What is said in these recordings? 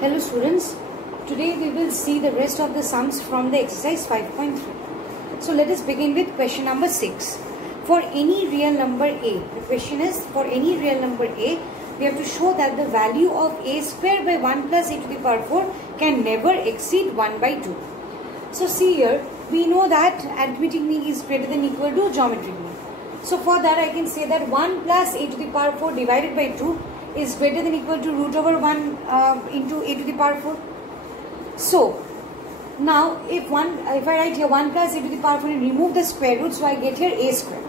Hello students, today we will see the rest of the sums from the exercise 5.3. So let us begin with question number 6. For any real number a, the question is for any real number a, we have to show that the value of a square by 1 plus a to the power 4 can never exceed 1 by 2. So see here, we know that arithmetic mean is greater than equal to geometric mean. So for that I can say that 1 plus a to the power 4 divided by 2 is greater than equal to root over 1 into a to the power 4. So now if I write here 1 plus a to the power 4 and remove the square root, so I get here a square.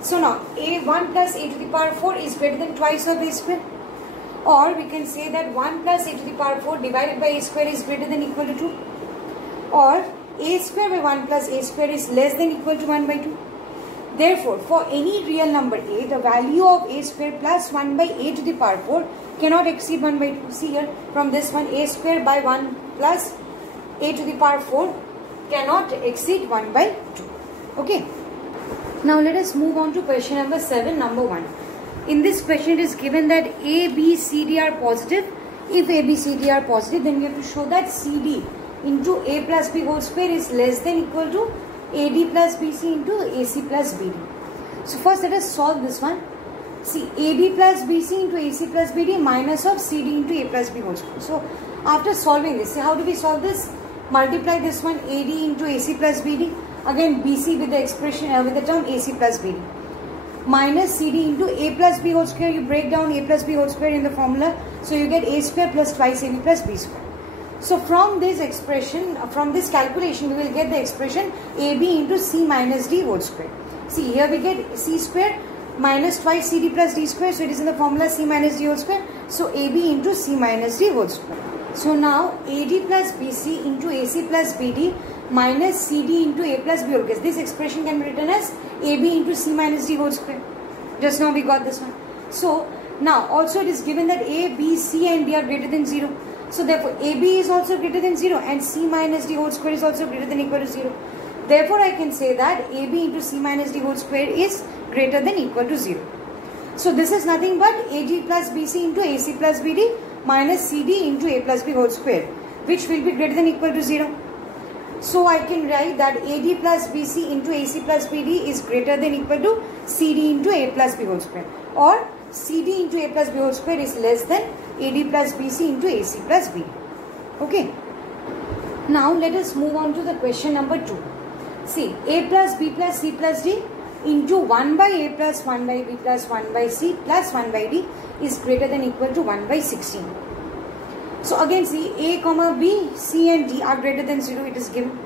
So now 1 plus a to the power 4 is greater than twice of a square, or we can say that 1 plus a to the power 4 divided by a square is greater than equal to 2, or a square by 1 plus a square is less than equal to 1 by 2. Therefore, for any real number a, the value of a square plus 1 by a to the power 4 cannot exceed 1 by 2. See here, from this one, a square by 1 plus a to the power 4 cannot exceed 1 by 2. Okay. Now let us move on to question number 7, number 1. In this question it is given that a, b, c, d are positive. If a, b, c, d are positive, then we have to show that cd into a plus b whole square is less than equal to AD plus BC into AC plus BD. So first let us solve this one. See, AD plus BC into AC plus BD minus of CD into A plus B whole square. So after solving this, see how do we solve this? Multiply this one AD into AC plus BD. Again BC with the expression with the term AC plus BD. Minus CD into A plus B whole square. You break down A plus B whole square in the formula. So you get A square plus twice AB plus B square. So from this expression, from this calculation, we will get the expression AB into C minus D whole square. See, here we get C square minus twice CD plus D square. So it is in the formula C minus D whole square. So AB into C minus D whole square. So now AD plus BC into AC plus BD minus CD into A plus B whole square. This expression can be written as AB into C minus D whole square. Just now we got this one. So now also it is given that A, B, C and D are greater than 0. So therefore AB is also greater than 0 and C minus D whole square is also greater than equal to 0. Therefore I can say that AB into C minus D whole square is greater than equal to 0. So this is nothing but AD plus BC into AC plus BD minus CD into A plus B whole square, which will be greater than equal to 0. So I can write that AD plus BC into AC plus BD is greater than equal to CD into A plus B whole square, or CD into A plus B whole square is less than AD plus BC into AC plus BD. Okay. Now let us move on to the question number 2. See, A plus B plus C plus D into 1 by A plus 1 by B plus 1 by C plus 1 by D is greater than equal to 1 by 16. So again see, A, B, C and D are greater than 0, it is given.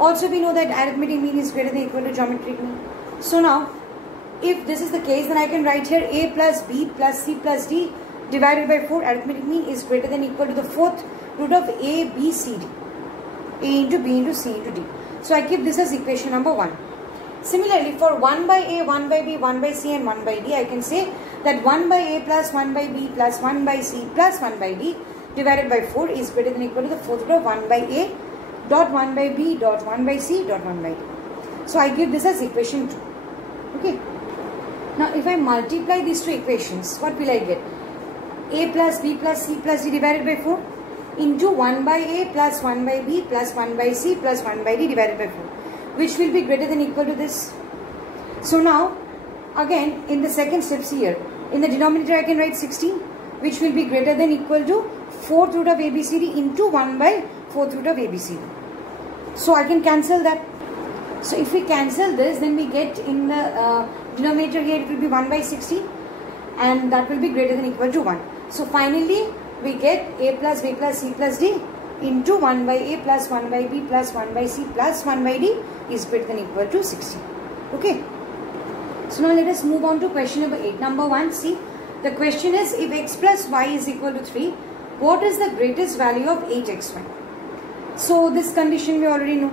Also we know that arithmetic mean is greater than equal to geometric mean. So now, if this is the case, then I can write here A plus B plus C plus D divided by 4, arithmetic mean is greater than equal to the fourth root of A, B, C, D. A into B into C into D. So I keep this as equation number 1. Similarly, for 1 by A, 1 by B, 1 by C and 1 by D, I can say that 1 by A plus 1 by B plus 1 by C plus 1 by D divided by 4 is greater than equal to the fourth root of 1 by A dot 1 by B dot 1 by C dot 1 by D. So I give this as equation 2. Okay. Now if I multiply these two equations, what will I get? A plus B plus C plus D divided by 4 into 1 by A plus 1 by B plus 1 by C plus 1 by D divided by 4, which will be greater than equal to this. So now again in the second steps here, in the denominator I can write 16, which will be greater than equal to 4th root of ABCD into 1 by 4th root of ABCD. So I can cancel that. So if we cancel this, then we get in the denominator here it will be 1 by 16 and that will be greater than equal to 1. So finally we get A plus B plus C plus D into 1 by A plus 1 by B plus 1 by C plus 1 by D is greater than equal to 16. Okay. So now let us move on to question number 8. Number 1, see, the question is if x plus y is equal to 3, what is the greatest value of 8xy? So this condition we already know.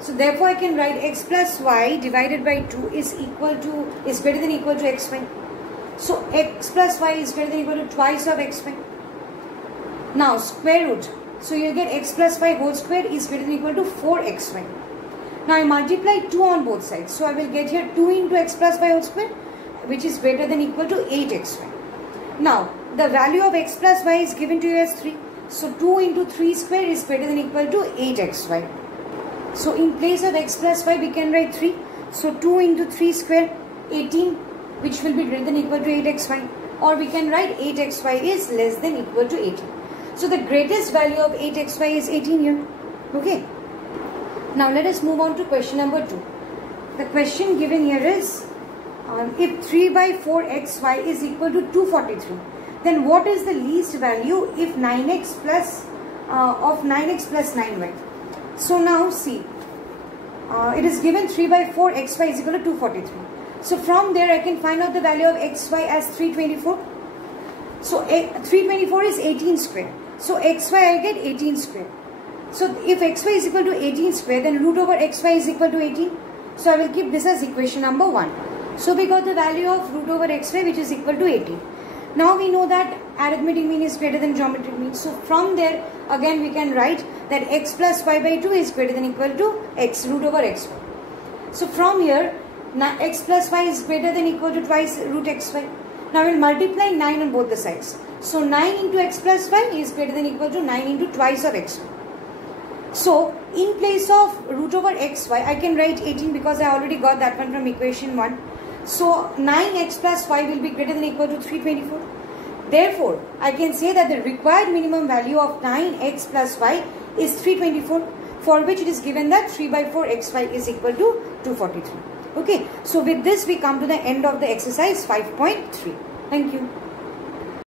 So therefore I can write x plus y divided by 2 is greater than equal to xy. So x plus y is greater than equal to twice of xy. Now square root. So you get x plus y whole square is greater than equal to 4xy. Now I multiply 2 on both sides. So I will get here 2 into x plus y whole square, which is greater than equal to 8xy. Now the value of x plus y is given to you as 3. So 2 into 3 square is greater than equal to 8xy. So in place of x plus y, we can write 3. So 2 into 3 square, 18, which will be greater than equal to 8xy. Or we can write 8xy is less than equal to 18. So the greatest value of 8xy is 18 here. Okay. Now let us move on to question number 2. The question given here is, if 3 by 4 xy is equal to 243, then what is the least value if 9x plus of 9x plus 9y? So now see, it is given 3 by 4 xy is equal to 243. So from there I can find out the value of xy as 324. So 324 is 18 square. So xy I get 18 square. So if xy is equal to 18 square, then root over xy is equal to 18. So I will keep this as equation number 1. So we got the value of root over xy, which is equal to 18. Now we know that arithmetic mean is greater than geometric mean. So from there again we can write that x plus y by 2 is greater than equal to x root over xy. So from here x plus y is greater than equal to twice root xy. Now we will multiply 9 on both the sides. So 9 into x plus y is greater than equal to 9 into twice of xy. So in place of root over xy, I can write 18 because I already got that one from equation 1. So 9x plus y will be greater than equal to 324. Therefore, I can say that the required minimum value of 9x plus y is 324, for which it is given that 3 by 4 xy is equal to 243. Okay, so with this we come to the end of the exercise 5.3. Thank you.